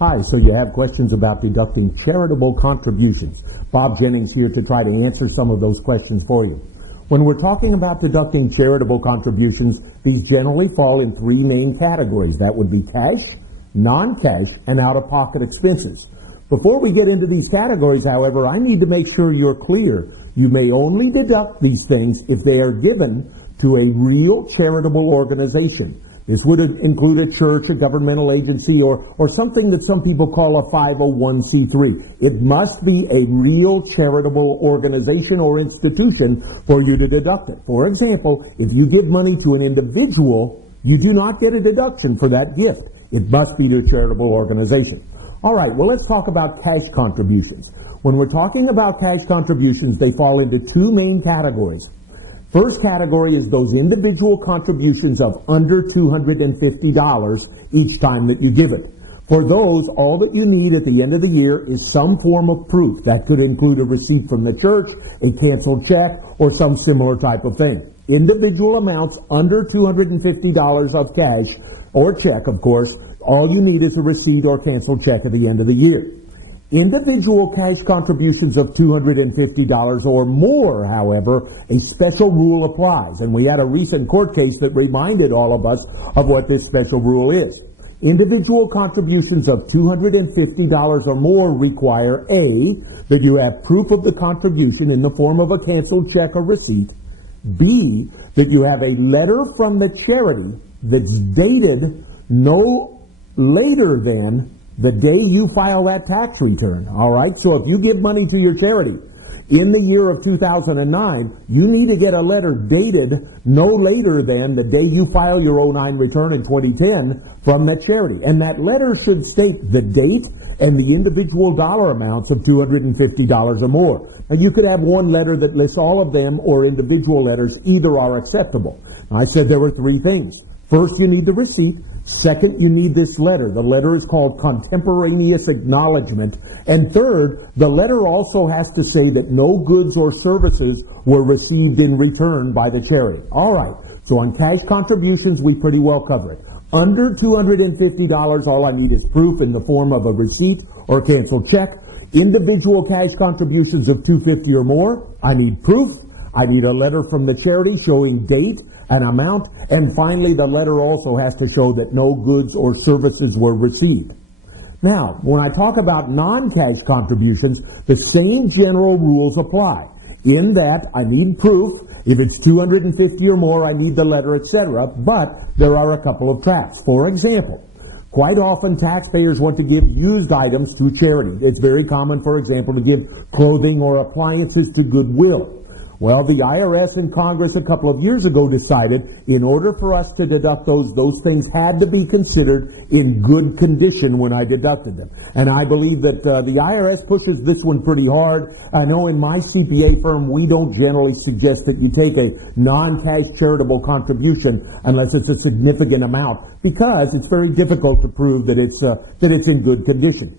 Hi, so you have questions about deducting charitable contributions. Bob Jennings here to try to answer some of those questions for you. When we're talking about deducting charitable contributions, these generally fall in three main categories. That would be cash, non-cash, and out-of-pocket expenses. Before we get into these categories, however, I need to make sure you're clear. You may only deduct these things if they are given to a real charitable organization. This would include a church, a governmental agency, or something that some people call a 501c3. It must be a real charitable organization or institution for you to deduct it. For example, if you give money to an individual, you do not get a deduction for that gift. It must be to a charitable organization. All right, well, let's talk about cash contributions. When we're talking about cash contributions, they fall into two main categories. First category is those individual contributions of under $250 each time that you give it. For those, all that you need at the end of the year is some form of proof. That could include a receipt from the church, a canceled check, or some similar type of thing. Individual amounts under $250 of cash, or check, of course, all you need is a receipt or canceled check at the end of the year. Individual cash contributions of $250 or more, however, a special rule applies. And we had a recent court case that reminded all of us of what this special rule is. Individual contributions of $250 or more require A, that you have proof of the contribution in the form of a canceled check or receipt, B, that you have a letter from the charity that's dated no later than the day you file that tax return. All right, so if you give money to your charity in the year of 2009, you need to get a letter dated no later than the day you file your 09 return in 2010 from that charity. And that letter should state the date and the individual dollar amounts of $250 or more. Now, you could have one letter that lists all of them or individual letters. Either are acceptable. Now, I said there were three things. First, you need the receipt. Second, you need this letter. The letter is called contemporaneous acknowledgement. And third, the letter also has to say that no goods or services were received in return by the charity. All right, so on cash contributions, we pretty well cover it. Under $250, all I need is proof in the form of a receipt or canceled check. Individual cash contributions of $250 or more, I need proof. I need a letter from the charity showing date and amount, and finally the letter also has to show that no goods or services were received. Now, when I talk about non-cash contributions, the same general rules apply, in that I need proof. If it's $250 or more, I need the letter, etc., but there are a couple of traps. For example, quite often taxpayers want to give used items to charity. It's very common, for example, to give clothing or appliances to Goodwill. Well, the IRS and Congress a couple of years ago decided in order for us to deduct those things had to be considered in good condition when I deducted them. And I believe that the IRS pushes this one pretty hard. I know in my CPA firm we don't generally suggest that you take a non-cash charitable contribution unless it's a significant amount, because it's very difficult to prove that it's in good condition.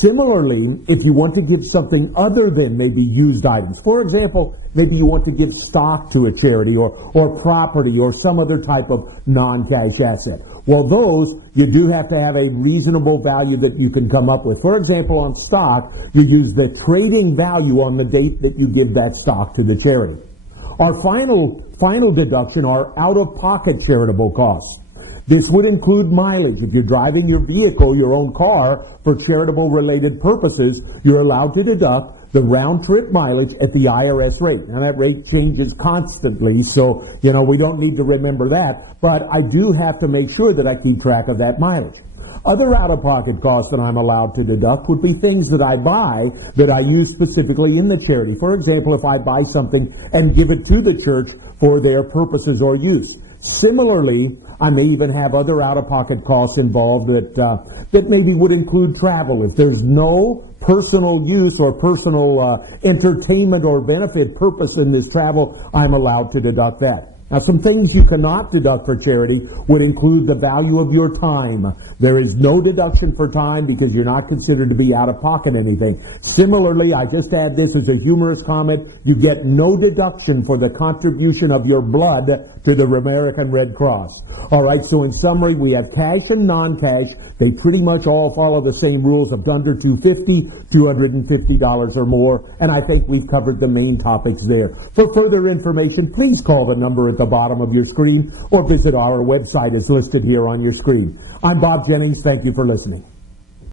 Similarly, if you want to give something other than maybe used items, for example, maybe you want to give stock to a charity or property or some other type of non-cash asset. Well, those, you do have to have a reasonable value that you can come up with. For example, on stock, you use the trading value on the date that you give that stock to the charity. Our final deduction are out-of-pocket charitable costs. This would include mileage. If you're driving your vehicle, your own car, for charitable-related purposes, you're allowed to deduct the round-trip mileage at the IRS rate. Now, that rate changes constantly, so, we don't need to remember that, but I do have to make sure that I keep track of that mileage. Other out-of-pocket costs that I'm allowed to deduct would be things that I buy that I use specifically in the charity. For example, if I buy something and give it to the church for their purposes or use. Similarly, I may even have other out-of-pocket costs involved that maybe would include travel. If there's no personal use or personal entertainment or benefit purpose in this travel, I'm allowed to deduct that. Now, some things you cannot deduct for charity would include the value of your time, There is no deduction for time because you're not considered to be out of pocket anything. Similarly, I just add this as a humorous comment, you get no deduction for the contribution of your blood to the American Red Cross. All right, so in summary, we have cash and non-cash. They pretty much all follow the same rules of under $250, $250 or more, and I think we've covered the main topics there. For further information, please call the number at the bottom of your screen or visit our website as listed here on your screen. I'm Bob Jennings. Thank you for listening.